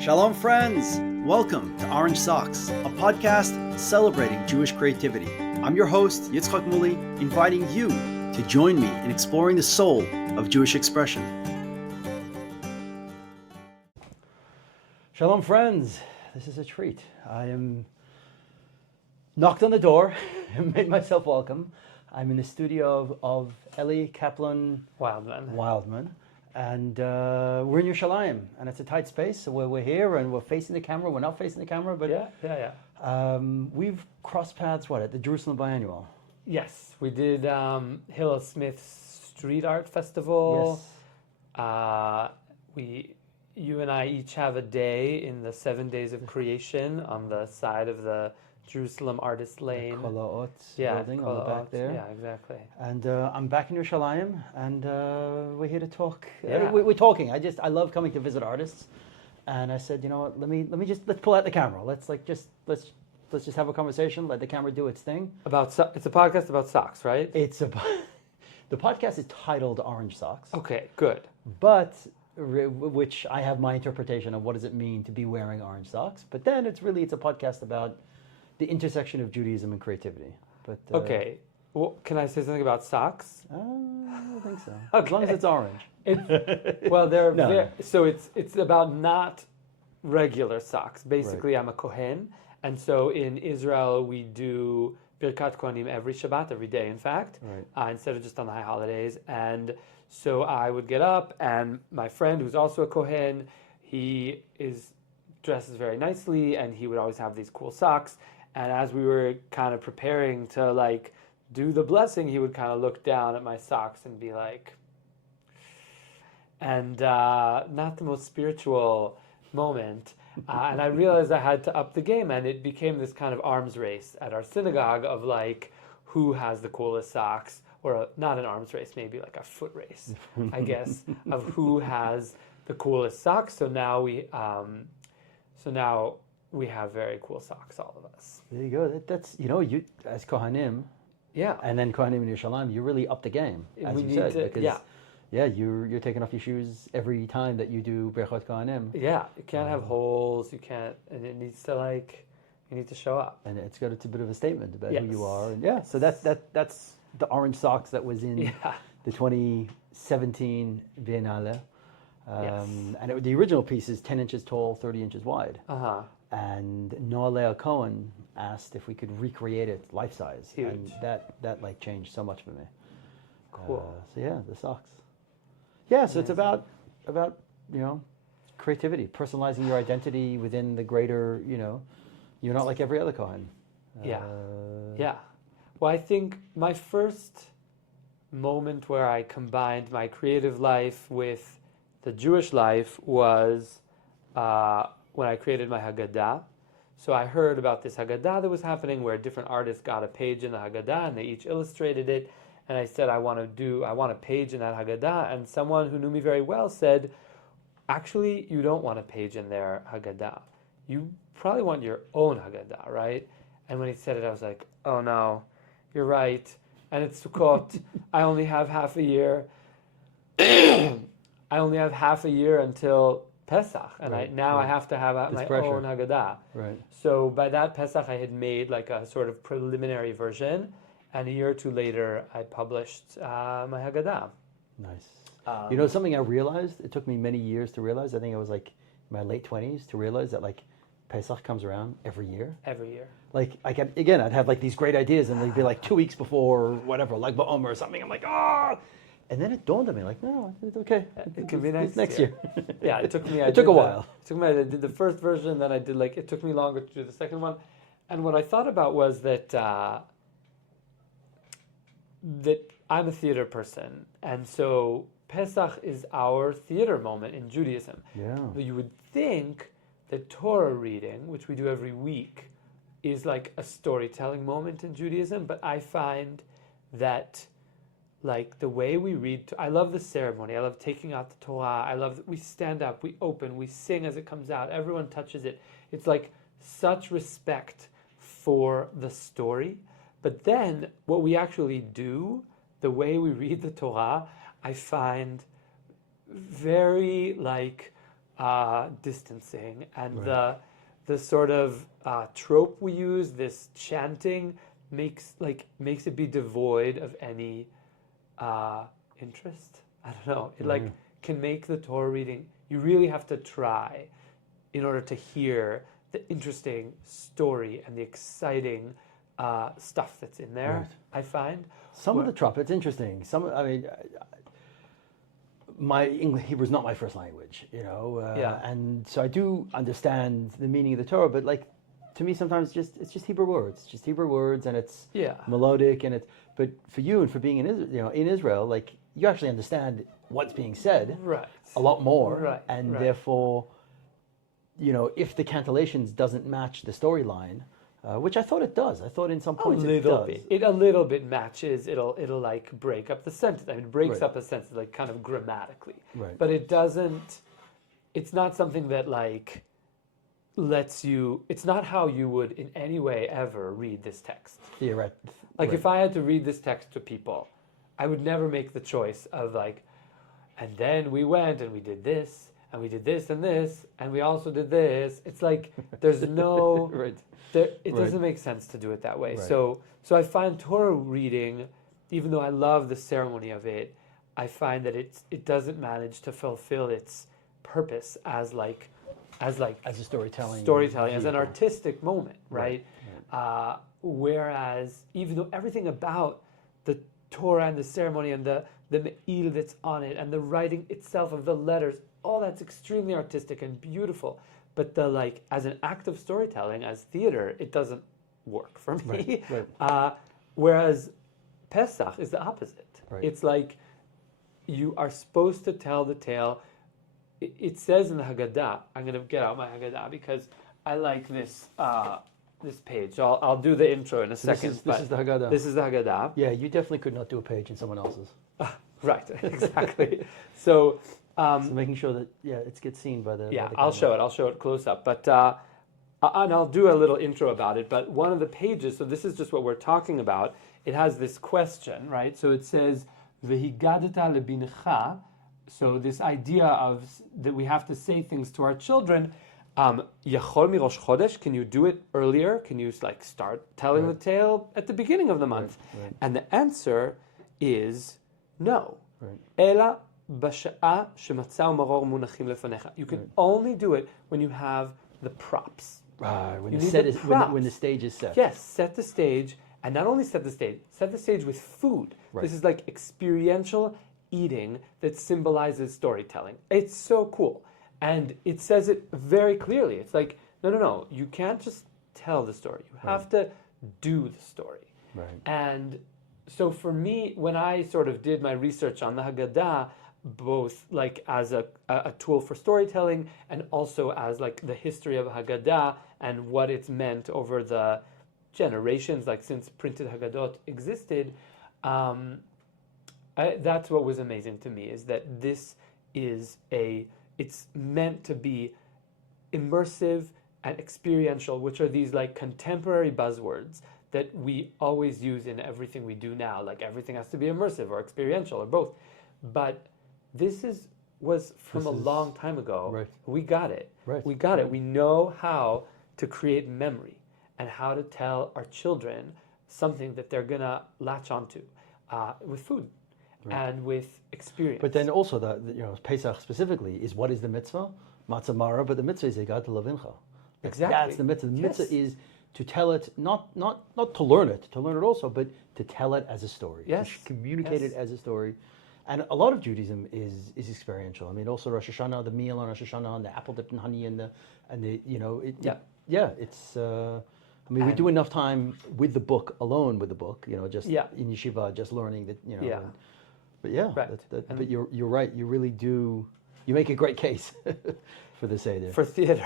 Shalom, friends! Welcome to Orange Socks, a podcast celebrating Jewish creativity. I'm your host, Yitzchok, inviting you to join me in exploring the soul of Jewish expression. Shalom, friends! This is a treat. I am knocked on the door and made myself welcome. I'm in the studio of Eli Kaplan Wildman. And we're in Yerushalayim, and it's a tight space, so we're here and we're facing the camera. We're not facing the camera, but we've crossed paths, at the Jerusalem Biannual? Yes, we did Hillel Smith's Street Art Festival. Yes. You and I each have a day in the 7 days of creation on the side of the Jerusalem Artist Lane. The Kolaot building on the back there. Yeah, exactly. And I'm back in Yerushalayim, and we're here to talk. Yeah. We're talking. I love coming to visit artists, and I said, you know what? Let's pull out the camera. Let's just have a conversation. Let the camera do its thing. It's a podcast about socks, right? The podcast is titled Orange Socks. Okay, good. But which I have my interpretation of what does it mean to be wearing orange socks. But then it's a podcast about the intersection of Judaism and creativity. But okay. Well, can I say something about socks? I don't think so. Okay. As long as it's orange. So it's about not regular socks. Basically, right. I'm a Kohen, and so in Israel we do Birkat Kohanim every Shabbat, every day, in fact, right. Instead of just on the high holidays. And so I would get up, and my friend, who's also a Kohen, he dresses very nicely, and he would always have these cool socks. And as we were kind of preparing to do the blessing, he would kind of look down at my socks and be like, and not the most spiritual moment. And I realized I had to up the game, and it became this kind of arms race at our synagogue of who has the coolest socks, or not an arms race, maybe like a foot race, I guess, of who has the coolest socks. So now we have very cool socks, all of us. There you go. That's you as Kohanim, and then Kohanim in Yerushalayim, you really up the game, as you said, because you're taking off your shoes every time that you do Birchot Kohanim. Yeah, you can't have holes. You can't, and it needs to you need to show up, and it's a bit of a statement about who you are. And so that's the orange socks that was in the 2017 Biennale. And the original piece is 10 inches tall, 30 inches wide. And Noah Leah Cohen asked if we could recreate it life-size. Huge. And that changed so much for me. Cool. The socks. Yeah, so it's about creativity, personalizing your identity within the greater, you're not like every other Cohen. Yeah. Well, I think my first moment where I combined my creative life with the Jewish life was when I created my Haggadah. So I heard about this Haggadah that was happening where different artists got a page in the Haggadah and they each illustrated it. And I said, I want a page in that Haggadah. And someone who knew me very well said, actually, you don't want a page in their Haggadah. You probably want your own Haggadah, right? And when he said it, I was like, oh no, you're right. And it's Sukkot. I only have half a year. I only have half a year until Pesach, and I have to have my own Haggadah. Right. So by that Pesach, I had made a sort of preliminary version, and a year or two later, I published my Haggadah. Nice. Something I realized, it took me many years to realize, I think I was in my late 20s, to realize that Pesach comes around every year. Every year. I'd have these great ideas, and they'd be 2 weeks before, or whatever, Ba'omer or something. I'm like, ah! And then it dawned on me, no, it's okay. It can be next year. Yeah, it took me. It took a while. I did the first version, then I did it took me longer to do the second one. And what I thought about was that I'm a theater person, and so Pesach is our theater moment in Judaism. Yeah. But you would think that Torah reading, which we do every week, is a storytelling moment in Judaism. But I find that the way we read, I love the ceremony. I love taking out the Torah. I love that we stand up, we open, we sing as it comes out. Everyone touches it. It's such respect for the story. But then what we actually do, the way we read the Torah, I find very distancing, and the sort of trope we use, this chanting, makes it be devoid of any interest. I don't know. It can make the Torah reading. You really have to try in order to hear the interesting story and the exciting stuff that's in there. Right. I find some of the trumpets interesting. My English Hebrew is not my first language, and so I do understand the meaning of the Torah, but to me sometimes it's just Hebrew words, and it's melodic, but for you and for being in Israel, you actually understand what's being said a lot more, and therefore, if the cantillations doesn't match the storyline, which I thought it does. I thought in some points it does. It a little bit matches. It'll break up the sentence. It breaks up a sentence kind of grammatically. Right. But it doesn't. It's not something that lets you. It's not how you would in any way ever read this text. Yeah, right. If I had to read this text to people, I would never make the choice of and then we went and we did this and we did this and this and we also did this. It's there's no. It doesn't make sense to do it that way. Right. So I find Torah reading, even though I love the ceremony of it, I find that it doesn't manage to fulfill its purpose as a storytelling as an artistic moment, right? Whereas even though everything about the Torah and the ceremony and the me'il that's on it and the writing itself of the letters, all that's extremely artistic and beautiful. But as an act of storytelling, as theater, it doesn't work for me. Right. Whereas Pesach is the opposite. Right. It's you are supposed to tell the tale. It says in the Haggadah, I'm going to get out my Haggadah because I like this page. So I'll do the intro in a second. This is the Haggadah. This is the Haggadah. Yeah, you definitely could not do a page in someone else's. Right, exactly. So making sure that it gets seen by the I'll show it close up, but and I'll do a little intro about it. But one of the pages, so this is just what we're talking about. It has this question, right? So it says "Vehigadata lebincha." So this idea of that we have to say things to our children. Yachol mirosh chodesh. Can you do it earlier? Can you start telling the tale at the beginning of the month? Right. And the answer is no. Ela basha'a shematza u'maror munachim lefanecha. You can only do it when you have the props. When the stage is set. Yes, set the stage, and not only set the stage with food. Right. This is experiential eating that symbolizes storytelling. It's so cool. And it says it very clearly. It's no, you can't just tell the story. You have to do the story. Right. And so for me, when I sort of did my research on the Haggadah, both as a tool for storytelling and also as the history of Haggadah and what it's meant over the generations, since printed Haggadot existed, that's what was amazing to me, is that this is it's meant to be immersive and experiential, which are these contemporary buzzwords that we always use in everything we do now. Everything has to be immersive or experiential or both. But this was from a long time ago. Right. We got it. Right. We got it. We know how to create memory and how to tell our children something that they're going to latch onto with food. Right. And with experience. But then also Pesach specifically is what is the mitzvah? Matzah mara, but the mitzvah is Egad Levincha. Exactly. That's the mitzvah. The mitzvah is to tell it, not to learn it also, but to tell it as a story. Yes. To communicate it as a story. And a lot of Judaism is experiential. I mean, also Rosh Hashanah, the meal on Rosh Hashanah, and the apple dipped in honey, and it's. We do enough time with the book, alone with the book, just in yeshiva, just learning that, but you're right. You really do. You make a great case for the Seder. For theater.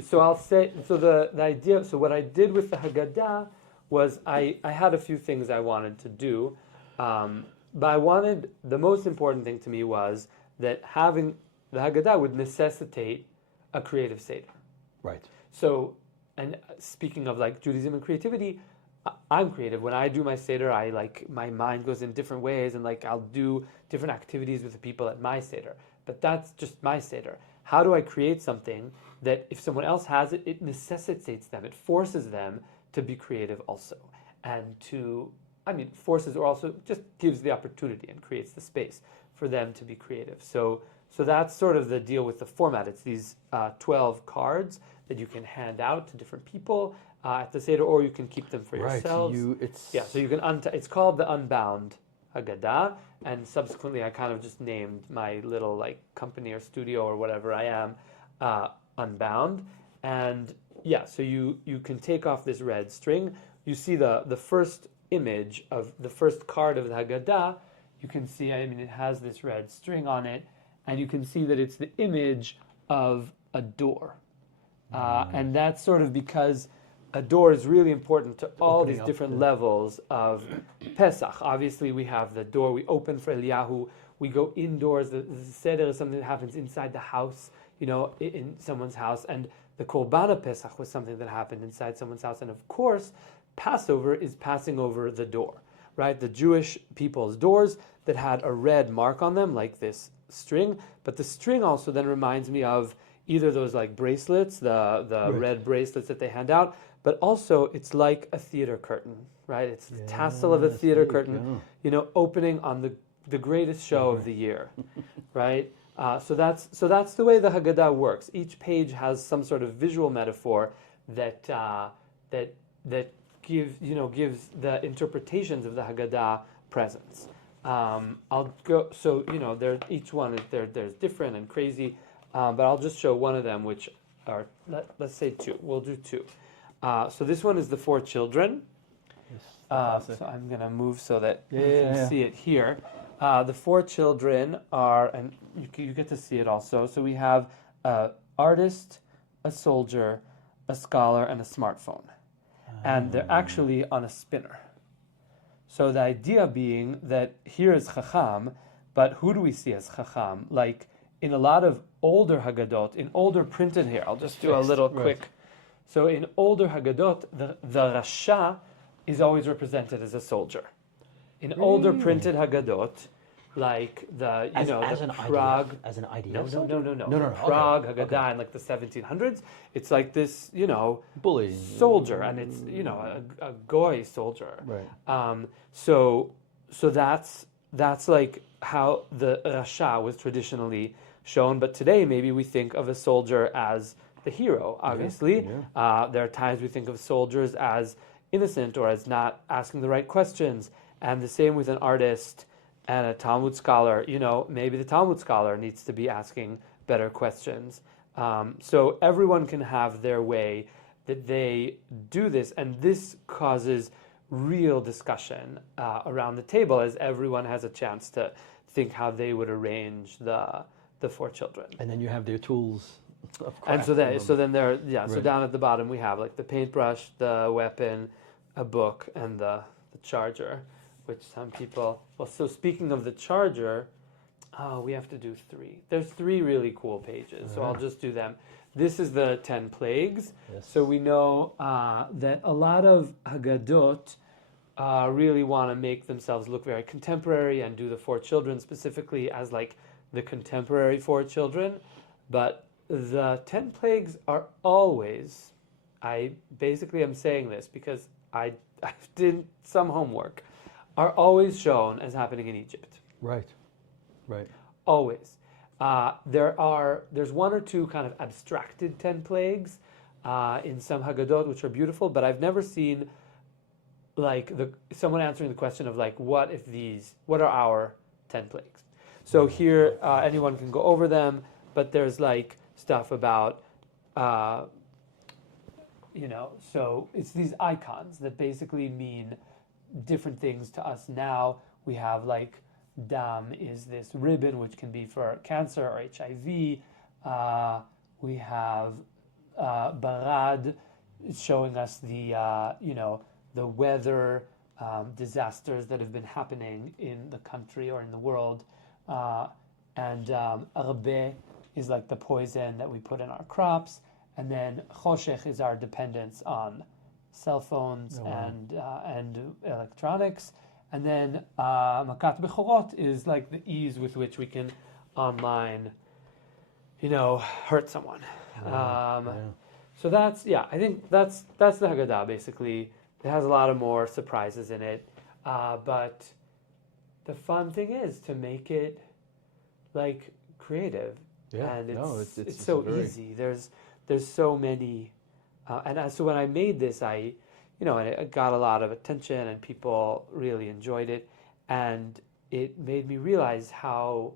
So I'll say. So the idea. So what I did with the Haggadah was I had a few things I wanted to do, but the most important thing to me was that having the Haggadah would necessitate a creative Seder. Right. So, and speaking of Judaism and creativity, I'm creative. When I do my Seder, my mind goes in different ways, and I'll do different activities with the people at my Seder. But that's just my Seder. How do I create something that if someone else has it, it necessitates them, it forces them to be creative also. And forces, or also just gives the opportunity and creates the space for them to be creative. So that's sort of the deal with the format. It's these 12 cards that you can hand out to different people at the Seder, or you can keep them for yourselves. So you can it's called the Unbound Haggadah, and subsequently I kind of just named my little company or studio or whatever I am Unbound. And so you can take off this red string. You see the first image of the first card of the Haggadah. You can see, it has this red string on it, and you can see that it's the image of a door. And that's sort of because a door is really important to all these different levels of Pesach. Obviously, we have the door we open for Eliyahu. We go indoors. The Seder is something that happens inside the house, in someone's house. And the Korban Pesach was something that happened inside someone's house. And of course, Passover is passing over the door, right? The Jewish people's doors that had a red mark on them, like this string. But the string also then reminds me of either those bracelets, the red bracelets that they hand out, but also it's like a theater curtain, right? It's the tassel of a theater curtain, opening on the greatest show of the year, right? So that's the way the Haggadah works. Each page has some sort of visual metaphor that gives the interpretations of the Haggadah presence. I'll go. So each one is there's different and crazy, but I'll just show one of them, which are let's say two. We'll do two. So this one is the four children. Yes, so I'm gonna move so that you can see it here. The four children are, and you get to see it also. So we have an artist, a soldier, a scholar, and a smartphone. And they're actually on a spinner. So the idea being that here is Chacham, but who do we see as Chacham? Like in a lot of older Haggadot, in older printed here, I'll just do a little quick. So in older Haggadot, the Rasha is always represented as a soldier. In older printed Haggadot, like the Prague, as an idea. No. Prague Haggadah in the 1700s. It's like this, bully soldier, and it's a goy soldier. Right. So that's like how the Rasha was traditionally shown. But today maybe we think of a soldier as the hero. Obviously, there are times we think of soldiers as innocent or as not asking the right questions, and the same with an artist and a Talmud scholar. Maybe the Talmud scholar needs to be asking better questions. So everyone can have their way that they do this, and this causes real discussion around the table as everyone has a chance to think how they would arrange the four children. And then you have their tools of craft. And so then there, so down at the bottom we have the paintbrush, the weapon, a book, and the charger, which some people... Well, so speaking of the charger, we have to do three. There's three really cool pages, so I'll just do them. This is the 10 plagues. Yes. So we know that a lot of Haggadot really want to make themselves look very contemporary and do the four children specifically as the contemporary four children. But the 10 plagues are always... I basically am saying this because I did some homework, are always shown as happening in Egypt. Right. Always. There's one or two kind of abstracted 10 plagues in some Haggadot, which are beautiful, but I've never seen someone answering the question of what are our 10 plagues? So here, anyone can go over them, but there's stuff about, so it's these icons that basically mean different things to us now. We have Dam is this ribbon which can be for cancer or HIV. We have Barad showing us the weather disasters that have been happening in the country or in the world. And Arbe is the poison that we put in our crops. And then Choshech is our dependence on cell phones Oh, wow. and electronics. And then Makat Bechorot is like the ease with which we can online, hurt someone. So I think that's the Haggadah basically. It has a lot of more surprises in it, but the fun thing is to make it like creative, and it's so easy. There's so many, so when I made this, I got a lot of attention and people really enjoyed it, and it made me realize how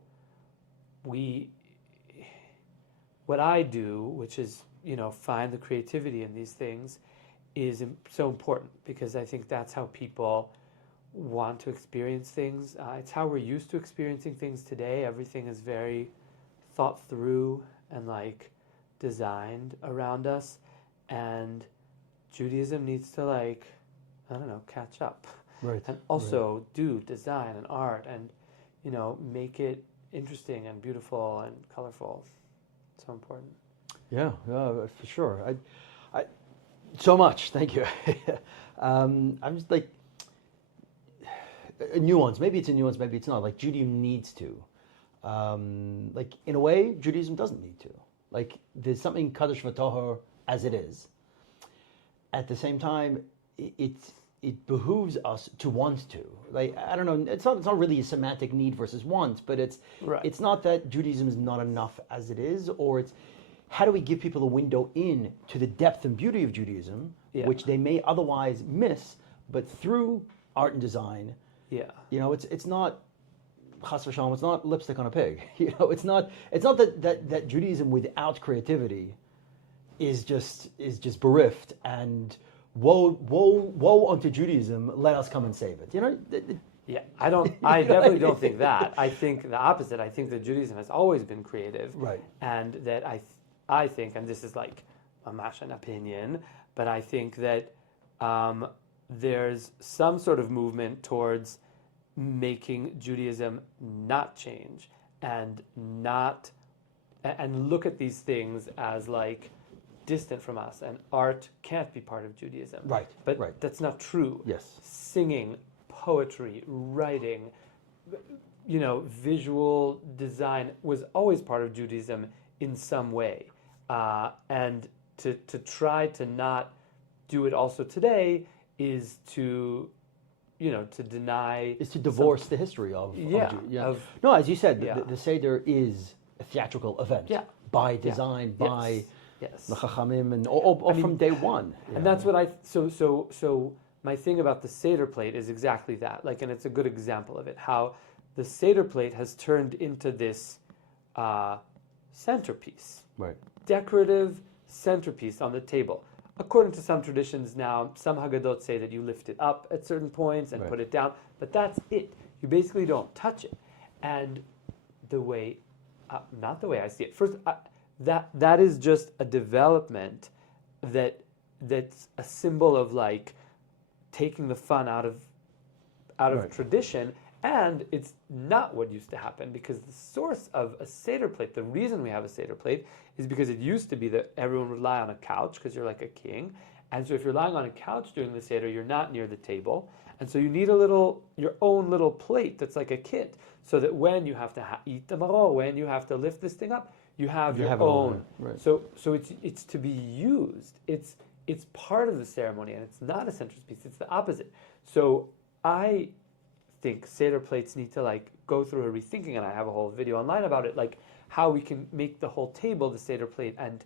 what I do, which is find the creativity in these things, is so important, because I think that's how people want to experience things. It's how we're used to experiencing things today. Everything is very thought through and like designed around us, and Judaism needs to catch up, right, and also do design and art and make it interesting and beautiful and colorful. So important. Yeah, for sure. I so much. Thank you. I'm just like a nuance. Maybe it's a nuance. Maybe it's not. Like Judaism needs to. Like in a way, Judaism doesn't need to. Like there's something Kaddish v'Tohar as it is. At the same time, it behooves us to want to. Like I don't know. It's not really a semantic need versus want, but it's not that Judaism is not enough as it is, or it's how do we give people a window in to the depth and beauty of Judaism, which they may otherwise miss, but through art and design. It's not chas v'shalom, it's not lipstick on a pig. It's not that Judaism without creativity is just bereft and woe unto Judaism, let us come and save it. I definitely don't think that. I think the opposite. I think that Judaism has always been creative. Right. And that I think, and this is like an opinion, but I think that there's some sort of movement towards making Judaism not change and look at these things as like distant from us, and art can't be part of Judaism. Right. But that's not true. Yes. Singing, poetry, writing, visual design was always part of Judaism in some way. And to try to not do it also today is to deny... Is to divorce the history of no, as you said, the Seder is a theatrical event. Yeah. By design, by the Chachamim, and from day one. And that's what so my thing about the Seder plate is exactly that. And it's a good example of it, how the Seder plate has turned into this centerpiece. Right. Decorative centerpiece on the table. According to some traditions now, some Haggadot say that you lift it up at certain points and put it down, but that's it. You basically don't touch it. And the way, not the way I see it. First, that is just a development that's a symbol of like taking the fun out of tradition, and it's not what used to happen, because the source of a Seder plate, the reason we have a Seder plate, is because it used to be that everyone would lie on a couch because you're like a king, and so if you're lying on a couch doing the Seder, you're not near the table, and so you need your own little plate that's like a kit, so that when you have to eat the maror, when you have to lift this thing up, you have your own. Right. So it's to be used. It's part of the ceremony, and it's not a centerpiece. It's the opposite. So I think Seder plates need to go through a rethinking, and I have a whole video online about it, how we can make the whole table the Seder plate and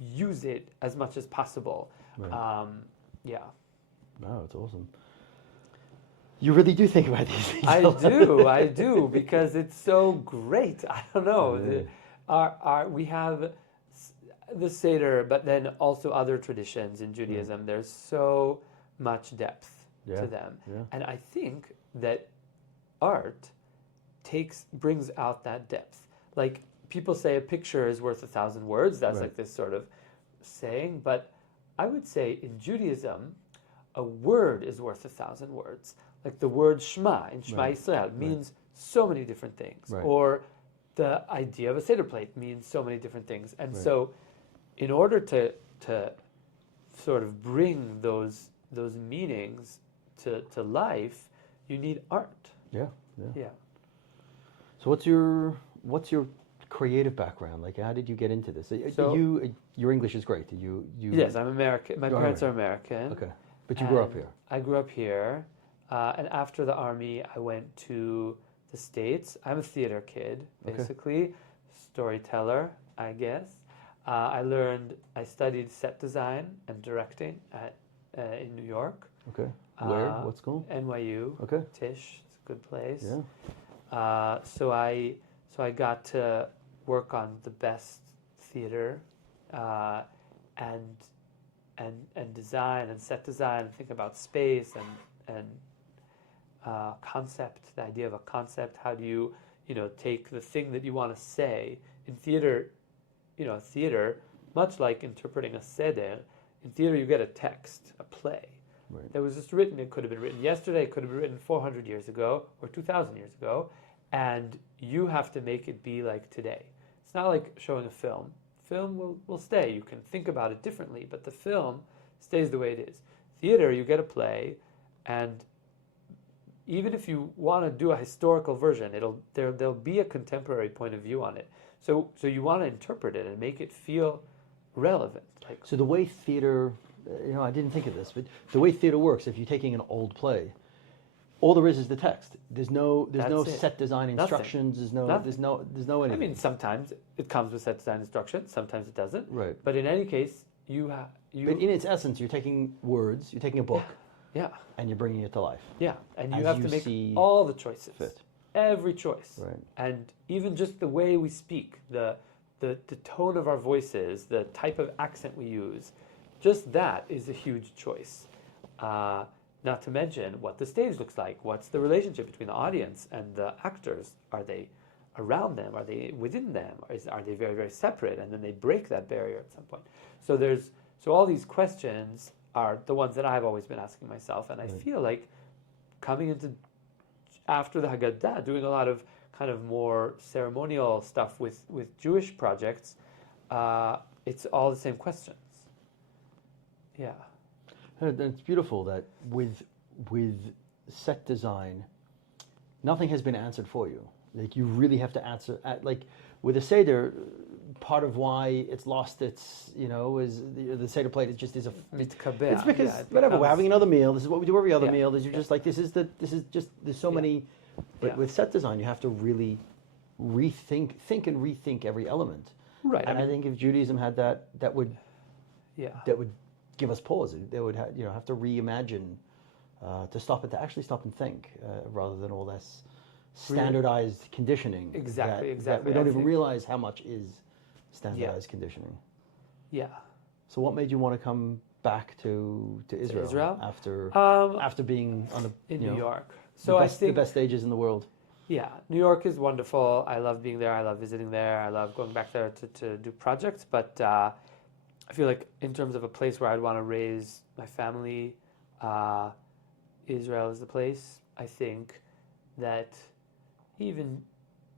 use it as much as possible. Right. Wow, it's awesome. You really do think about these things. I do, because it's so great. I don't know. We have the Seder, but then also other traditions in Judaism. There's so much depth to them. Yeah. And I think that art brings out that depth. Like people say a picture is worth 1,000 words. That's like this sort of saying. But I would say in Judaism, a word is worth 1,000 words. Like the word Shema in Shema Yisrael means so many different things. Right. Or the idea of a Seder plate means so many different things. And so in order to sort of bring those meanings to life, you need art. Yeah. So what's your creative background? Like, how did you get into this? Your English is great. You Yes, I'm American. My parents are American. Okay, but you grew up here. I grew up here, and after the army, I went to the States. I'm a theater kid, basically, storyteller, I guess. I studied set design and directing in New York. Okay. Where? What school? NYU. Okay. Tisch. It's a good place. Yeah. So I got to work on the best theater, and design and set design, and think about space and concept. The idea of a concept. How do you take the thing that you want to say in theater? Theater, much like interpreting a seder, in theater you get a text, a play. Right. That was just written. It could have been written yesterday. It could have been written 400 years ago or 2,000 years ago, and you have to make it be like today. It's not like showing a film. Film will stay. You can think about it differently, but the film stays the way it is. Theater, you get a play, and even if you want to do a historical version, there'll be a contemporary point of view on it. So you want to interpret it and make it feel relevant. So the way theater, I didn't think of this, but the way theater works, if you're taking an old play, all there is the text. There's no set design instructions. Nothing. There's no anything. I mean, sometimes it comes with set design instructions. Sometimes it doesn't. Right. But in any case, But in its essence, you're taking words. You're taking a book. Yeah. And you're bringing it to life. Yeah. And you have to make all the choices. Fit. Every choice. Right. And even just the way we speak, the tone of our voices, the type of accent we use, just that is a huge choice. Not to mention what the stage looks like. What's the relationship between the audience and the actors? Are they around them? Are they within them? Are they very, very separate? And then they break that barrier at some point. So all these questions are the ones that I've always been asking myself. And I feel like coming into after the Haggadah, doing a lot of kind of more ceremonial stuff with Jewish projects, it's all the same questions. Yeah. And it's beautiful that with set design, nothing has been answered for you. Like, you really have to answer. Like with a seder, part of why it's lost its, is the seder plate. It just is it's because whatever, we're having another meal. This is what we do every other meal. You're just like this is just there's so many. But with set design, you have to really think and rethink every element. Right. And I think if Judaism had that would give us pause. They would have to reimagine, to actually stop and think, rather than all this standardized conditioning. Exactly. That we don't even realize how much is standardized conditioning. Yeah. So what made you want to come back to Israel? After being on New York? So I think the best stages in the world. Yeah, New York is wonderful. I love being there. I love visiting there. I love going back there to do projects. But I feel like in terms of a place where I'd want to raise my family, Israel is the place. I think that even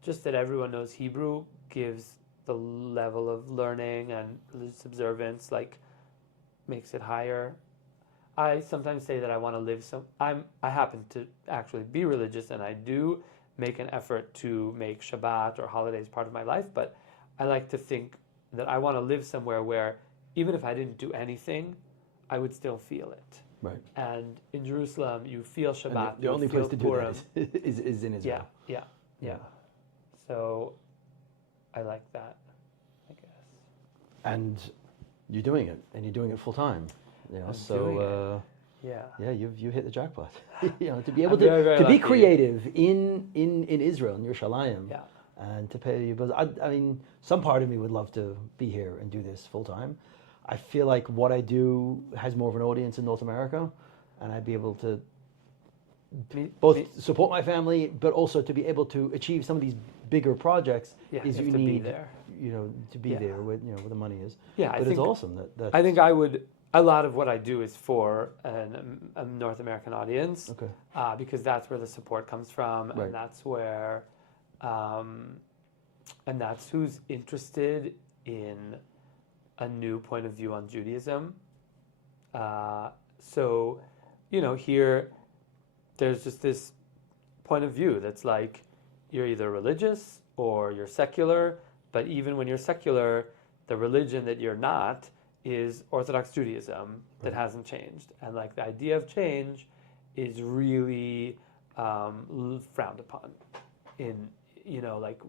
just that everyone knows Hebrew gives the level of learning and religious observance, makes it higher. I sometimes say that I want to live I happen to actually be religious, and I do make an effort to make Shabbat or holidays part of my life, but I like to think that I want to live somewhere where even if I didn't do anything, I would still feel it. Right. And in Jerusalem, you feel Shabbat. And the only place to do that is in Israel. Yeah. So I like that, I guess. And you're doing it, and you're doing it full time. You hit the jackpot. To be able to be creative in Israel, in Yerushalayim, and to pay you. But I mean, some part of me would love to be here and do this full time. I feel like what I do has more of an audience in North America, and I'd be able to both support my family, but also to be able to achieve some of these bigger projects. Is you need there. To be there where the money is. Yeah, but it's awesome that. I think I would. A lot of what I do is for a North American audience, because that's where the support comes from, and that's where, and that's who's interested in a new point of view on Judaism, So, here there's just this point of view that's like you're either religious or you're secular, but even when you're secular, the religion that you're not is Orthodox Judaism that hasn't changed. And like the idea of change is really frowned upon in, like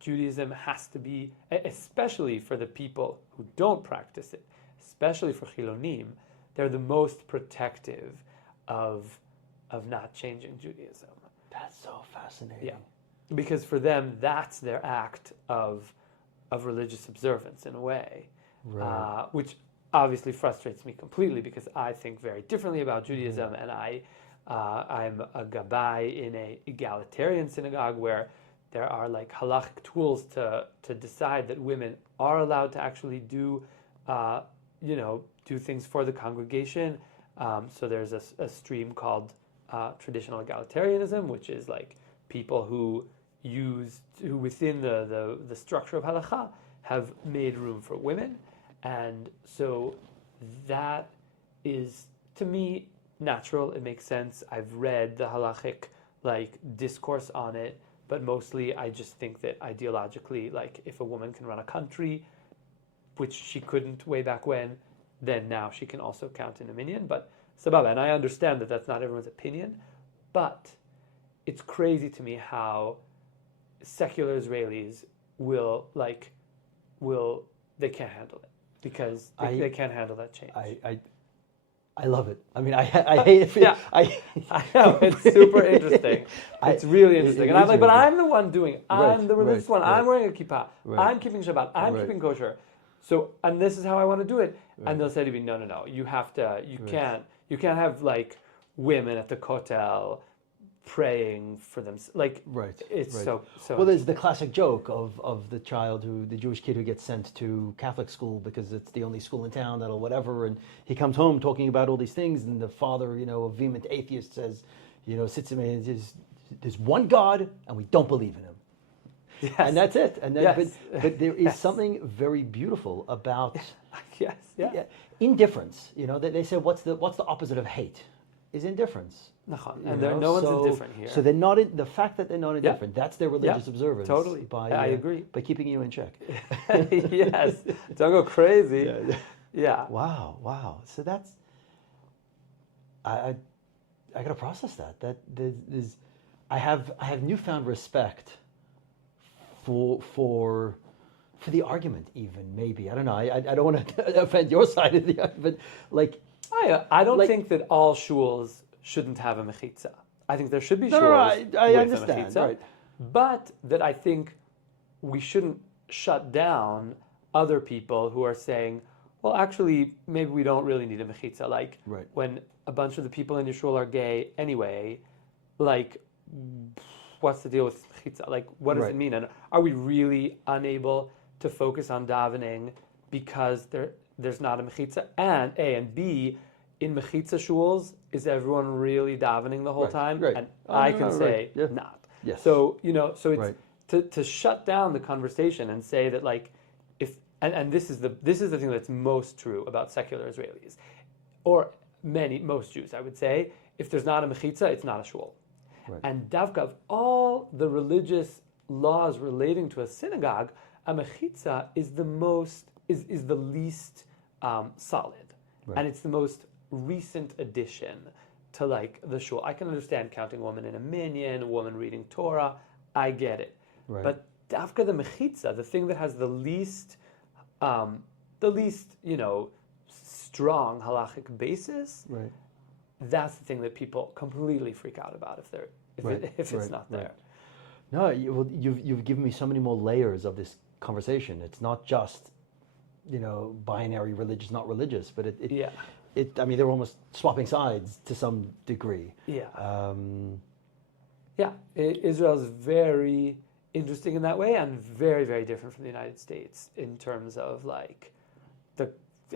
Judaism has to be, especially for the people who don't practice it, especially for Chilonim, they're the most protective of not changing Judaism. That's so fascinating. Yeah, because for them, that's their act of religious observance in a way, which obviously frustrates me completely because I think very differently about Judaism, and I'm a gabbai in a egalitarian synagogue where there are like halachic tools to decide that women are allowed to actually do things for the congregation. So there's a stream called traditional egalitarianism, which is like people who within the structure of halakha have made room for women, and so that is to me natural. It makes sense. I've read the halachic discourse on it, but mostly I just think that ideologically, if a woman can run a country, which she couldn't way back when, then now she can also count in a minyan. But sababa, and I understand that that's not everyone's opinion, but it's crazy to me how secular Israelis they can't handle it because they can't handle that change. I love it. I mean, I hate it. Yeah, I know, it's super interesting. It's really interesting. And I'm like, but I'm the one doing it. I'm the religious one. I'm wearing a kippah. I'm keeping Shabbat. I'm keeping kosher. So, and this is how I want to do it. And they'll say to me, no. You have to, you can't have women at the kotel praying for them. It's so. Well, there's the classic joke of the Jewish kid who gets sent to Catholic school because it's the only school in town that'll whatever, and he comes home talking about all these things, and the father, a vehement atheist, says, sits him and says, "There's one God, and we don't believe in him." Yes. And that's it. And then, but there is something very beautiful about indifference. They say what's the opposite of hate? Is indifference. And no one's indifferent here. So they're not the fact that they're not indifferent. That's their religious observance. Totally, I agree. By keeping you in check. Yes, don't go crazy. Yeah. Wow. So that's I got to process that. That there's I have newfound respect for the argument. Even maybe I don't know. I don't want to offend your side of the argument. I don't think that all shuls shouldn't have a mechitza. I think there should be shuls I with understand, a mechitza, right. But that I think we shouldn't shut down other people who are saying, well, actually, maybe we don't really need a mechitza. When a bunch of the people in your shul are gay anyway, what's the deal with mechitza? What does it mean? And are we really unable to focus on davening because there's not a mechitza? And A, and B, in mechitza shuls, is everyone really davening the whole time? Right. And I can say not. Yes. So it's to shut down the conversation and say that and this is the thing that's most true about secular Israelis, or most Jews, I would say. If there's not a mechitza, it's not a shul. Right. And davka, of all the religious laws relating to a synagogue, a mechitza is the least solid, and it's the most recent addition to the shul. I can understand counting a woman in a minyan, a woman reading Torah. I get it, but davka the mechitza, the thing that has the least strong halachic basis, that's the thing that people completely freak out about if it's not there. No, you've given me so many more layers of this conversation. It's not just binary religious, not religious, but I mean, they're almost swapping sides to some degree. Israel's very interesting in that way, and very, very different from the United States in terms of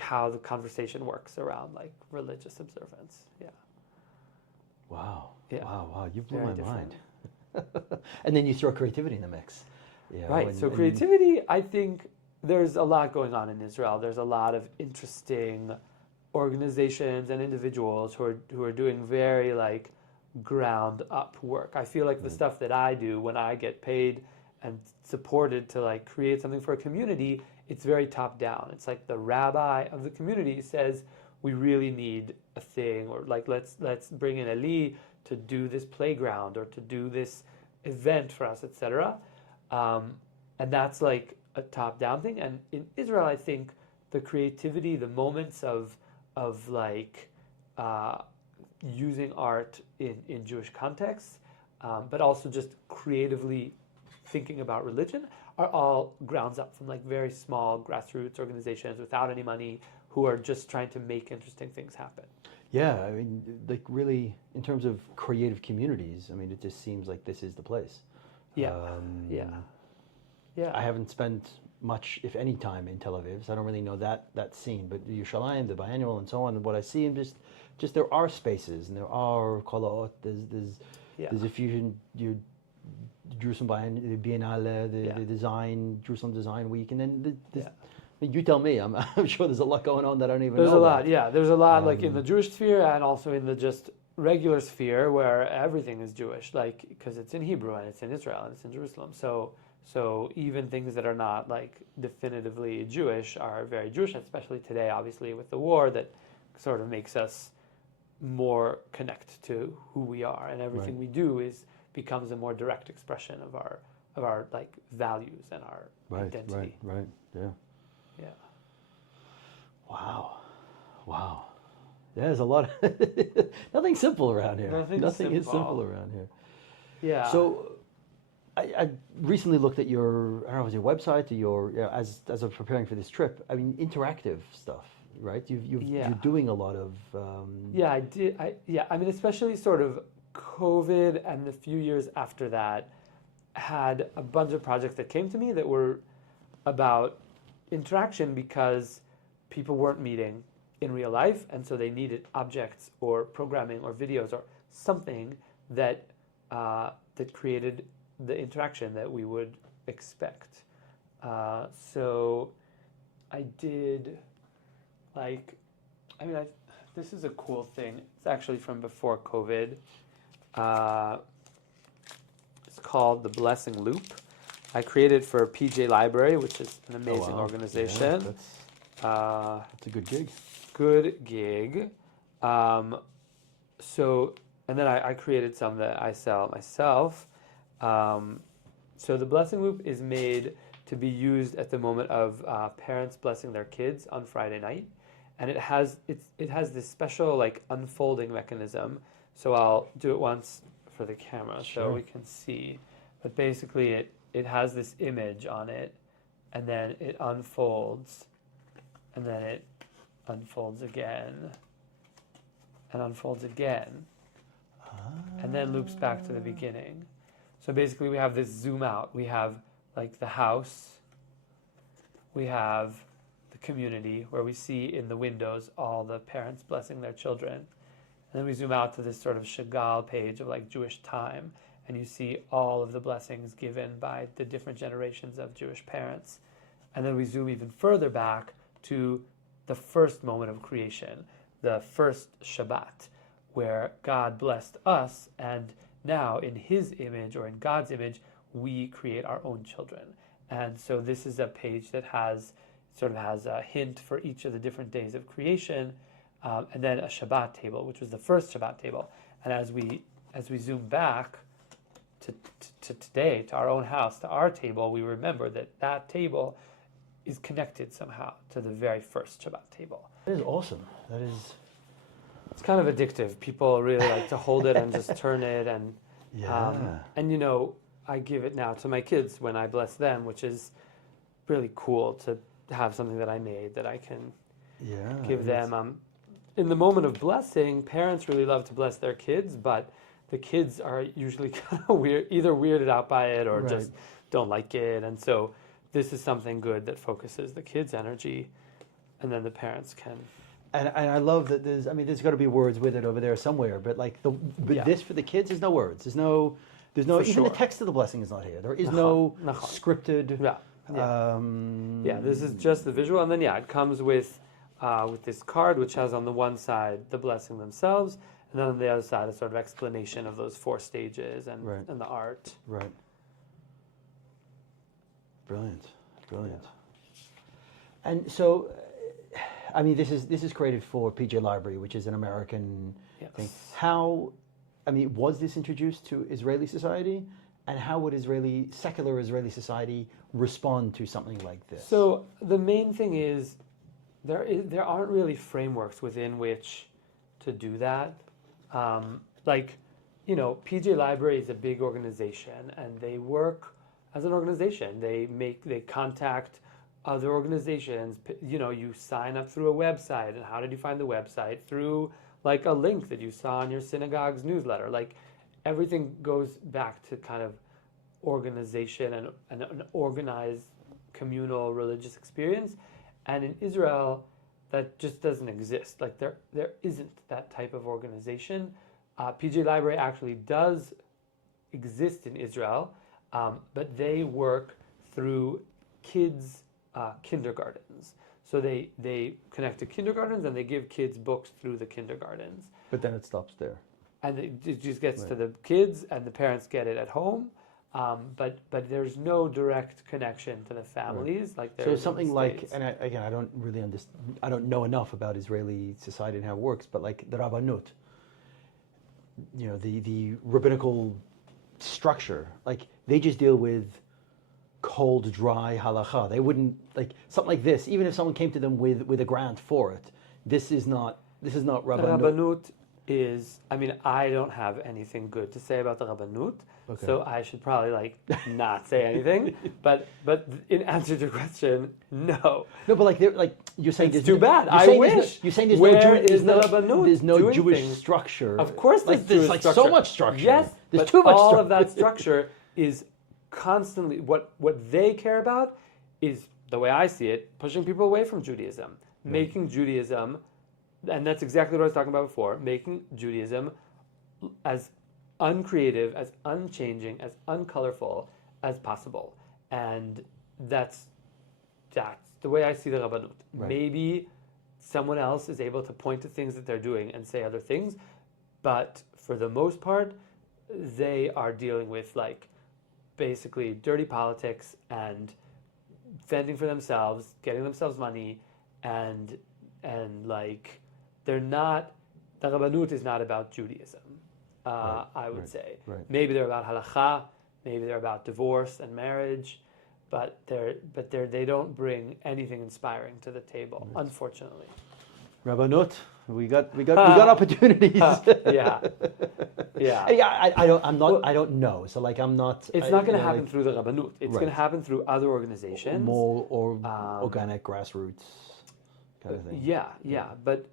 how the conversation works around religious observance. Wow. You blew my mind. And then you throw creativity in the mix. So creativity, I think there's a lot going on in Israel. There's a lot of interesting organizations and individuals who are doing very like ground up work. I feel like the stuff that I do when I get paid and supported to like create something for a community, it's very top down. It's like the rabbi of the community says, we really need a thing, or like let's bring in Ellie to do this playground or to do this event for us, etc. And that's like a top down thing. And in Israel, I think the creativity, the moments of like using art in Jewish contexts, but also just creatively thinking about religion, are all grounds up from like very small grassroots organizations without any money who are just trying to make interesting things happen. Yeah, I mean, like really, in terms of creative communities, I mean, it just seems like this is the place. Yeah, yeah. I haven't spent much, if any, time in Tel Aviv, so I don't really know that scene. But Yerushalayim, the biannual, and so on, and what I see, and just there are spaces, and there are kolot. There's a fusion. Jerusalem Biennale, the design, Jerusalem Design Week, and then you tell me. I'm sure there's a lot going on that I don't even know. There's a lot, yeah. There's a lot like in the Jewish sphere and also in the just regular sphere where everything is Jewish, like because it's in Hebrew and it's in Israel and it's in Jerusalem. So even things that are not like definitively Jewish are very Jewish, especially today, obviously with the war that sort of makes us more connect to who we are, and everything we do becomes a more direct expression of our like values and our identity. Right. Yeah. Wow. Yeah, there's a lot of nothing simple around here. Nothing is simple around here. Yeah. So I recently looked at your, I don't know, was your website or your, as I was preparing for this trip, I mean, interactive stuff, right? You're doing a lot of... Yeah, I did. I mean, especially sort of COVID and the few years after that, had a bunch of projects that came to me that were about interaction because people weren't meeting in real life, and so they needed objects or programming or videos or something that created the interaction that we would expect. So I did this is a cool thing. It's actually from before COVID. It's called the Blessing Loop. I created for PJ Library, which is an amazing organization. Yeah, that's a good gig. Good gig. And then I created some that I sell myself. So the Blessing Loop is made to be used at the moment of parents blessing their kids on Friday night, and it has this special like unfolding mechanism. So I'll do it once for the camera so we can see. But basically, it has this image on it, and then it unfolds, and then it unfolds again, and unfolds again, and then loops back to the beginning. So basically we have this zoom out. We have like the house, we have the community where we see in the windows all the parents blessing their children. And then we zoom out to this sort of Chagall page of like Jewish time, and you see all of the blessings given by the different generations of Jewish parents. And then we zoom even further back to the first moment of creation, the first Shabbat, where God blessed us, and now in His image, or in God's image, we create our own children. And so this is a page that has a hint for each of the different days of creation, and then a Shabbat table, which was the first Shabbat table. And as we zoom back to today, to our own house, to our table, we remember that table is connected somehow to the very first Shabbat table. That is awesome. It's kind of addictive. People really like to hold it and just turn it, and I give it now to my kids when I bless them, which is really cool to have something that I made that I can give them. In the moment of blessing, parents really love to bless their kids, but the kids are usually kind of either weirded out by it or just don't like it, and so this is something good that focuses the kids' energy, and then the parents can. And I love that there's got to be words with it over there somewhere, but this for the kids, there's no words. There's no even the text of the blessing is not here. There is no scripted. This is just the visual, and then it comes with with this card, which has on the one side the blessing themselves, and then on the other side a sort of explanation of those 4 stages and the art. Right. Brilliant. Yeah. And so, I mean, this is created for PJ Library, which is an American thing. How, I mean, was this introduced to Israeli society? And how would secular Israeli society respond to something like this? So the main thing is there aren't really frameworks within which to do that. PJ Library is a big organization, and they work as an organization. They contact other organizations. You sign up through a website, and how did you find the website? Through like a link that you saw in your synagogue's newsletter. Like everything goes back to kind of organization and an organized communal religious experience. And in Israel, that just doesn't exist. Like there isn't that type of organization. PJ Library actually does exist in Israel, but they work through kids' kindergartens. So they connect to kindergartens and they give kids books through the kindergartens. But then it stops there. And it just gets to the kids, and the parents get it at home. But there's no direct connection to the families. Right. Like there. So something like, and I don't really understand. I don't know enough about Israeli society and how it works. But like the Rabbanut, the rabbinical structure, like they just deal with cold, dry halacha. They wouldn't like something like this. Even if someone came to them with a grant for it, this is not Rabbanut. The Rabbanut is. I mean, I don't have anything good to say about the Rabbanut. Okay. So I should probably not say anything, but in answer to your question, no. No, but you're saying it's too bad. I wish. You're saying there's no Jewish structure. Of course, there's Jewish structure. So much structure. Yes, there's but too much. All of that structure is constantly what they care about is, the way I see it, pushing people away from Judaism, making Judaism, and that's exactly what I was talking about before, making Judaism as uncreative, as unchanging, as uncolorful as possible. And that's the way I see the Rabbanut. Right. Maybe someone else is able to point to things that they're doing and say other things, but for the most part, they are dealing with basically dirty politics and fending for themselves, getting themselves money, and they're not. The Rabbanut is not about Judaism. I would say. Right. Maybe they're about halakha, maybe they're about divorce and marriage, but they don't bring anything inspiring to the table, unfortunately. Rabbanut, we got opportunities. Yeah. I don't know. So I'm not. It's not going to happen through the Rabbanut. It's going to happen through other organizations, more or organic grassroots kind of thing. Yeah. But.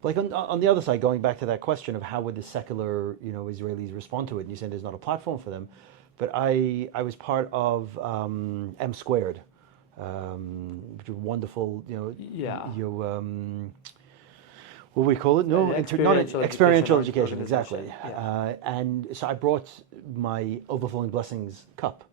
On the other side, going back to that question of how would the secular, Israelis respond to it, and you said there's not a platform for them, but I was part of M Squared, which is wonderful, what do we call it? No, experiential education, exactly. Yeah. And so I brought my Overflowing Blessings cup.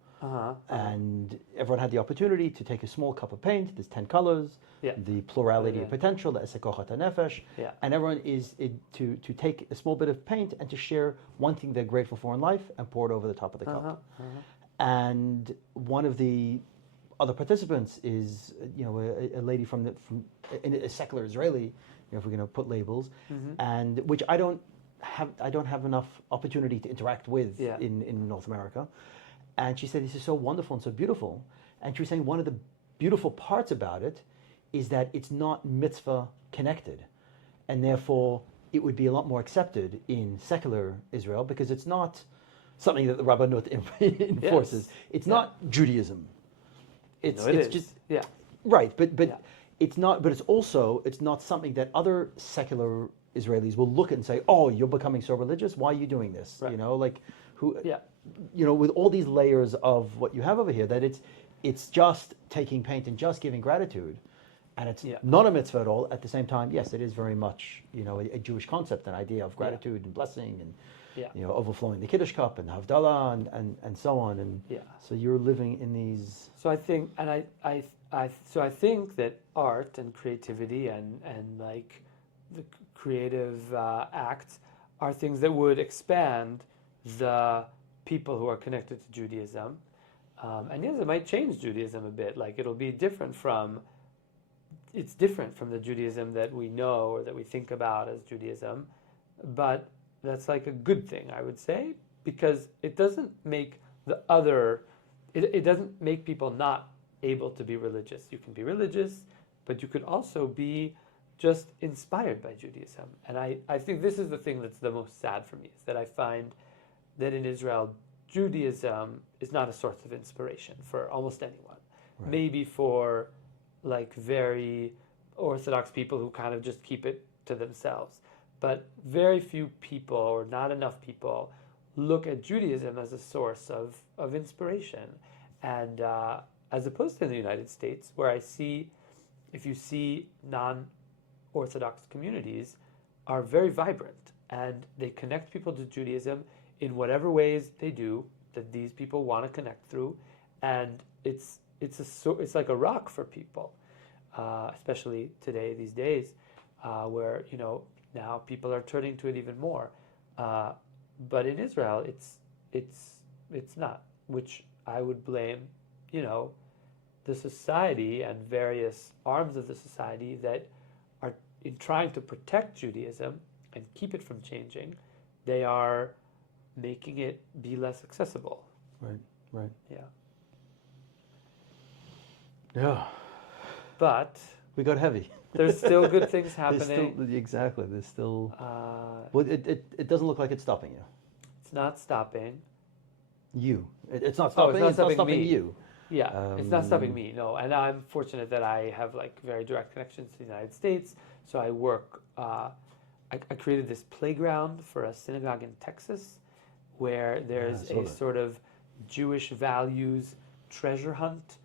And everyone had the opportunity to take a small cup of paint. There's 10 colors. Yeah. The plurality of potential, the esekochat hanefesh. Yeah. And everyone is to take a small bit of paint and to share one thing they're grateful for in life and pour it over the top of the cup. And one of the other participants is a lady from a secular Israeli, if we're going to put labels, and which I don't have enough opportunity to interact with in North America. And she said, this is so wonderful and so beautiful. And she was saying one of the beautiful parts about it is that it's not mitzvah connected. And therefore, it would be a lot more accepted in secular Israel because it's not something that the Rabbanut enforces. Yes. It's not Judaism. It's just... Yeah. Right, but it's not. But it's not something that other secular Israelis will look at and say, oh, you're becoming so religious? Why are you doing this? Right. With all these layers of what you have over here, that it's just taking paint and just giving gratitude, and it's not a mitzvah at all. At the same time, yes, it is very much a Jewish concept, an idea of gratitude and blessing, overflowing the Kiddush cup and Havdalah and so on. And so you're living in these. So I think, and I think that art and creativity and like the creative acts are things that would expand the people who are connected to Judaism. And yes, it might change Judaism a bit. Like it'll be it's different from the Judaism that we know or that we think about as Judaism. But that's like a good thing, I would say, because it doesn't make it doesn't make people not able to be religious. You can be religious, but you could also be just inspired by Judaism. And I think this is the thing that's the most sad for me, is that I find that in Israel, Judaism is not a source of inspiration for almost anyone. Right. Maybe for like very Orthodox people who kind of just keep it to themselves. But very few people, or not enough people, look at Judaism as a source of inspiration. And as opposed to in the United States, where if you see non-Orthodox communities are very vibrant and they connect people to Judaism in whatever ways they do that these people want to connect through, and it's like a rock for people, especially these days, where now people are turning to it even more. But in Israel, it's not, which I would blame, the society and various arms of the society that are in trying to protect Judaism and keep it from changing. They are making it be less accessible. Right. Yeah. But we got heavy. There's still good things happening. There's still. Well, it doesn't look like it's stopping you. It's not stopping. You. It's not stopping. It's not stopping me. You. Yeah, it's not stopping me. No, and I'm fortunate that I have like very direct connections to the United States. So I work. I created this playground for a synagogue in Texas, where there's a sort of Jewish values treasure hunt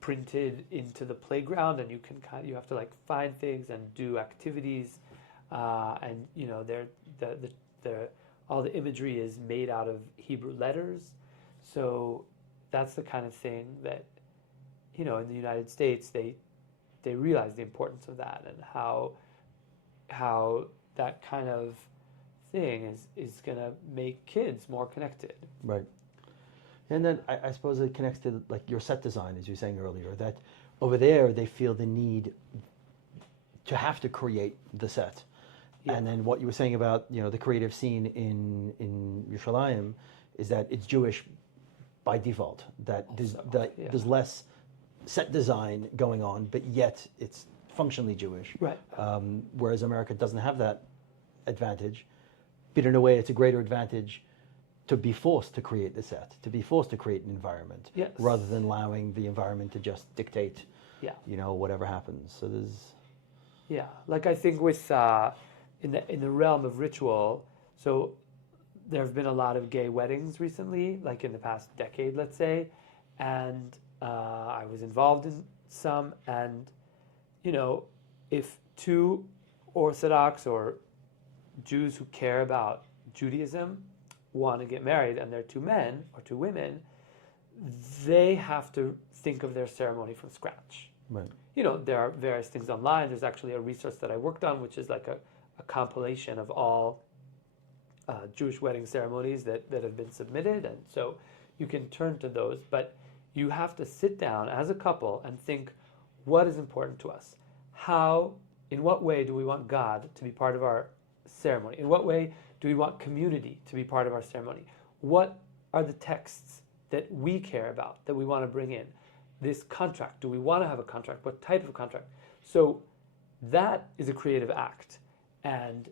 printed into the playground, and you have to like find things and do activities, and all the imagery is made out of Hebrew letters. So that's the kind of thing that in the United States they realize the importance of that, and how that kind of thing is going to make kids more connected. Right. And then I suppose it connects to like your set design, as you were saying earlier, that over there they feel the need to have to create the set. Yeah. And then what you were saying about the creative scene in Yerushalayim is that it's Jewish by default. That there's less set design going on, but yet it's functionally Jewish. Right. Whereas America doesn't have that advantage, but in a way it's a greater advantage to be forced to create the set, to be forced to create an environment, yes, rather than allowing the environment to just dictate, yeah, whatever happens. So there's, yeah, like I think with in the realm of ritual, so there have been a lot of gay weddings recently, like in the past decade, let's say, and I was involved in some, and if two Orthodox or Jews who care about Judaism want to get married and they're two men or two women, they have to think of their ceremony from scratch. Right. There are various things online. There's actually a resource that I worked on, which is like a compilation of all Jewish wedding ceremonies that have been submitted, and so you can turn to those, but you have to sit down as a couple and think, what is important to us? In what way do we want God to be part of our ceremony? In what way do we want community to be part of our ceremony? What are the texts that we care about, that we want to bring in? This contract, do we want to have a contract? What type of contract? So that is a creative act, and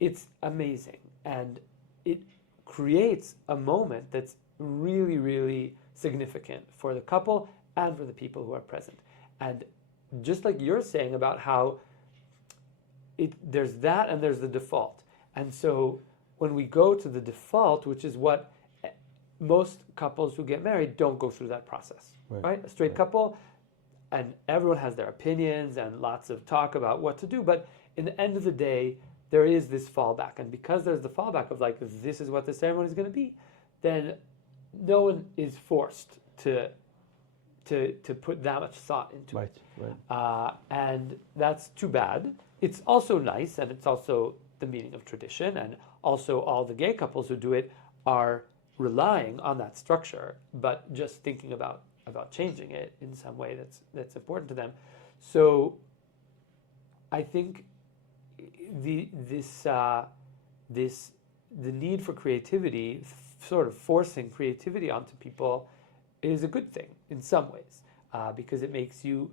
it's amazing. And it creates a moment that's really, really significant for the couple and for the people who are present. And just like you're saying about how there's that and there's the default. And so when we go to the default, which is what most couples who get married don't go through that process, right? A straight couple, and everyone has their opinions and lots of talk about what to do, but in the end of the day, there is this fallback. And because there's the fallback of like, this is what the ceremony is going to be, then no one is forced to put that much thought into it. Right. And that's too bad. It's also nice, and it's also the meaning of tradition, and also all the gay couples who do it are relying on that structure, but just thinking about changing it in some way that's important to them. So I think the need for creativity, sort of forcing creativity onto people, is a good thing in some ways, because it makes you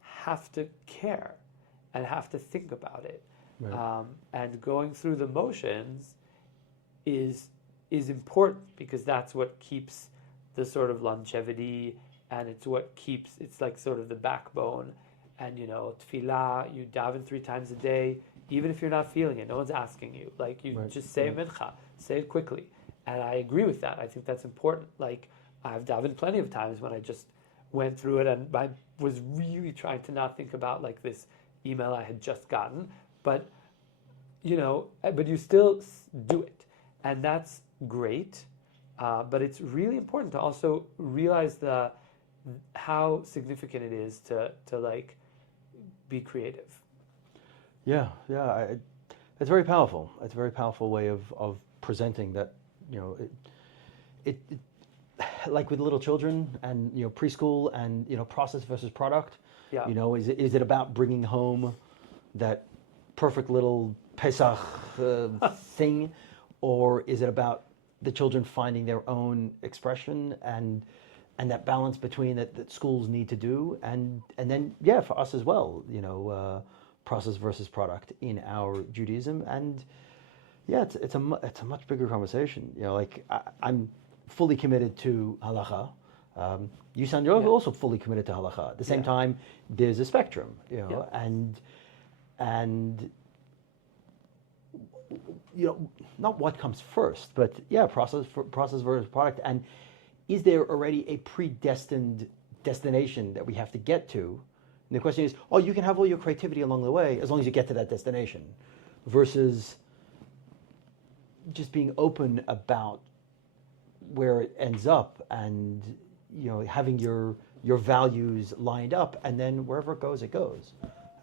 have to care and have to think about it. Right. And going through the motions is important, because that's what keeps the sort of longevity, and it's like sort of the backbone. And tefillah, you daven 3 times a day, even if you're not feeling it, no one's asking you. Like, you just say mincha, say it quickly. And I agree with that. I think that's important. Like, I've davened plenty of times when I just went through it, and I was really trying to not think about like this email I had just gotten, but you still do it, and that's great. But it's really important to also realize how significant it is to like be creative. Yeah. It's very powerful. It's a very powerful way of presenting that. It like with little children and preschool and process versus product. Yeah. Is it about bringing home that perfect little Pesach thing, or is it about the children finding their own expression and that balance between that schools need to do, and then for us as well, process versus product in our Judaism. And it's a much bigger conversation. I'm fully committed to halacha. You, Sandro, are also fully committed to halacha. At the same time, there's a spectrum, and not what comes first, but process versus product. And is there already a predestined destination that we have to get to? And the question is, you can have all your creativity along the way as long as you get to that destination, versus just being open about where it ends up, and having your values lined up, and then wherever it goes, it goes.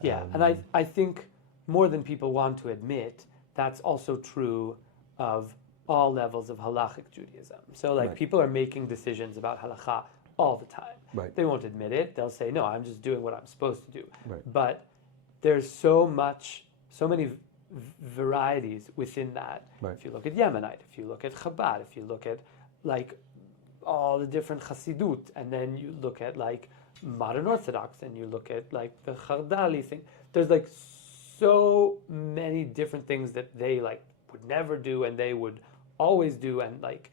And I think more than people want to admit, that's also true of all levels of halachic Judaism. So people are making decisions about halacha all the time. Right. They won't admit it. They'll say, no, I'm just doing what I'm supposed to do. Right. But there's so many varieties within that. Right. If you look at Yemenite, if you look at Chabad, if you look at like all the different Chassidut, and then you look at like modern Orthodox, and you look at like the Chardali thing, there's like so many different things that they like would never do and they would always do, and like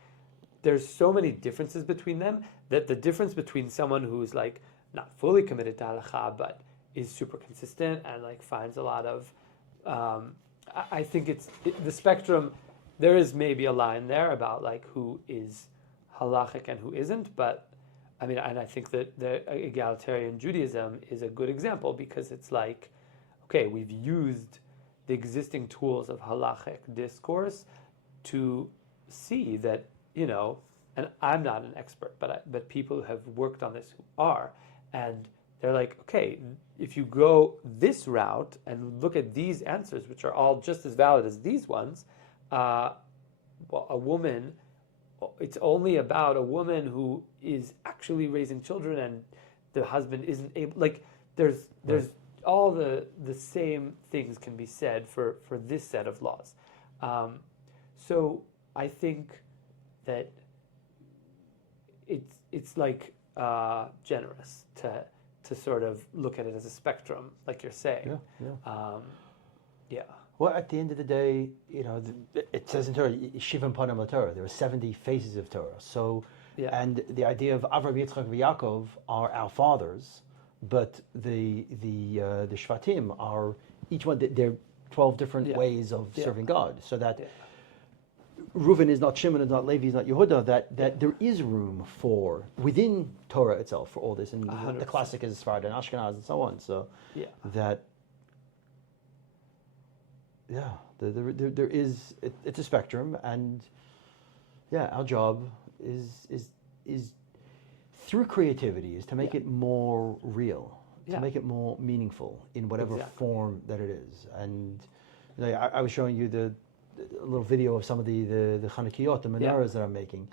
there's so many differences between them that the difference between someone who's like not fully committed to halacha but is super consistent and like finds a lot of I think the spectrum. There is maybe a line there about like who is halachic and who isn't, but I mean, and I think that the egalitarian Judaism is a good example, because it's like, okay, we've used the existing tools of halachic discourse to see that, and I'm not an expert, but people who have worked on this who are, and they're like, okay, if you go this route and look at these answers, which are all just as valid as these ones, a woman, it's only about a woman who is actually raising children and the husband isn't able, like there's all the same things can be said for this set of laws. So I think that it's like generous to sort of look at it as a spectrum, like you're saying. Yeah. Well, at the end of the day, it says in Torah, Shivan Panim Torah. There are 70 phases of Torah. So, and the idea of Avraham, Yitzchok, and Yaakov are our fathers, but the Shvatim are each one. They're 12 different ways of serving God. So that Reuven is not Shimon, is not Levi, is not Yehuda. That there is room for within Torah itself for all this, and 100%. The classic is Sfarad and Ashkenaz and so on. So that. Yeah, there is, it's a spectrum, and yeah, our job is through creativity is to make it more real, to make it more meaningful in whatever form that it is. And you know, I was showing you a little video of some of the Chanukiot, the menorahs that I'm making,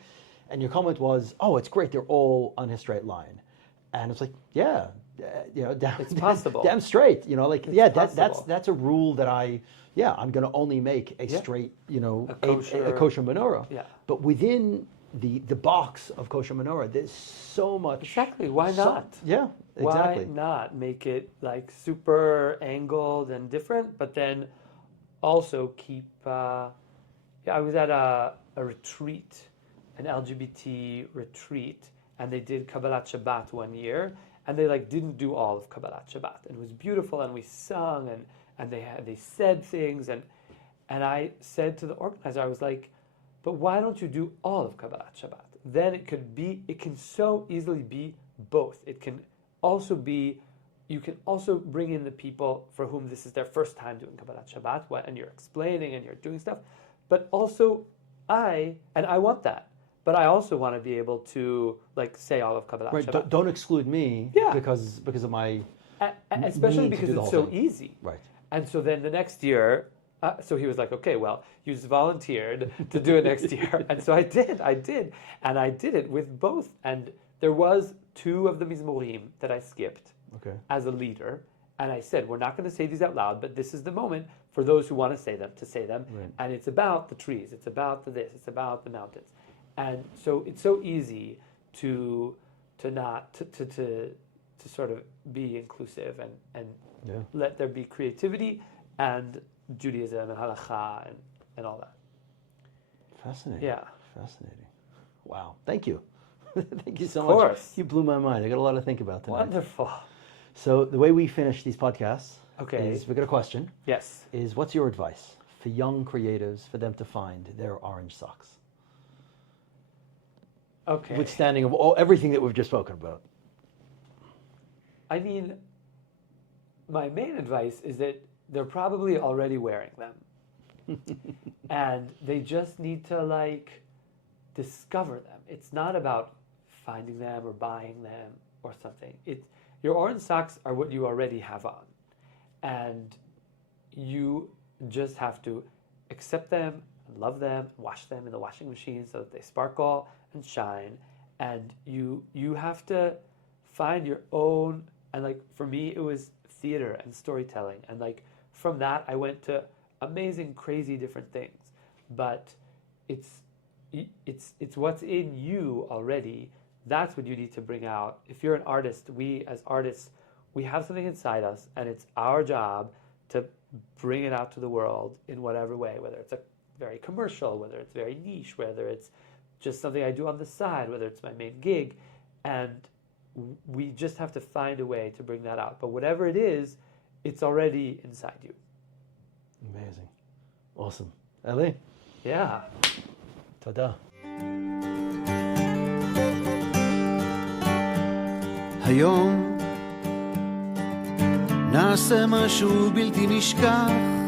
and your comment was, "Oh, it's great, they're all on a straight line," and it's like, yeah, you know, it's possible, damn straight, you know, like it's that's a rule that I'm going to only make a straight, you know, a kosher menorah. Yeah. But within the box of kosher menorah, there's so much. Exactly. Why not? Yeah, exactly. Why not make it like super angled and different, but then also keep. I was at a retreat, an LGBT retreat, and they did Kabbalat Shabbat one year, and they like didn't do all of Kabbalat Shabbat. And it was beautiful, and we sung, and they said things, and I said to the organizer, I was like, but why don't you do all of Kabbalat Shabbat? Then it can so easily be both. It can also be, you can also bring in the people for whom this is their first time doing Kabbalat Shabbat, and you're explaining and you're doing stuff, but also I want that. But I also want to be able to like say all of Kabbalat Shabbat. Don't exclude me because of my especially because it's so easy. Right. And so then the next year, so he was like, okay, well, you just volunteered to do it next year. And so I did. And I did it with both. And there was 2 of the Mizmorim that I skipped as a leader. And I said, we're not going to say these out loud, but this is the moment for those who want to say them. Right. And it's about the trees. It's about it's about the mountains. And so it's so easy to sort of be inclusive and let there be creativity and Judaism and halakha and all that. Fascinating. Yeah. Fascinating. Wow. Thank you. Thank you so much. Of Of course. You blew my mind. I got a lot to think about tonight. Wonderful. So the way we finish these podcasts is, we got a question. Yes. Is what's your advice for young creatives for them to find their orange socks? Okay. Withstanding of everything that we've just spoken about. I mean, my main advice is that they're probably already wearing them. And they just need to like discover them. It's not about finding them or buying them or something. Your orange socks are what you already have on. And you just have to accept them and love them, wash them in the washing machine so that they sparkle and shine. And you have to find your own, and like for me it was theater and storytelling, and like from that I went to amazing, crazy different things. But it's what's in you already. That's what you need to bring out. If you're an artist, we as artists, we have something inside us, and it's our job to bring it out to the world in whatever way, whether it's a very commercial, whether it's very niche, whether it's just something I do on the side, whether it's my main gig. And we just have to find a way to bring that out. But whatever it is, it's already inside you. Amazing. Awesome. Ellie? Yeah. Toda. היום נעשה משהו בלתי נשכח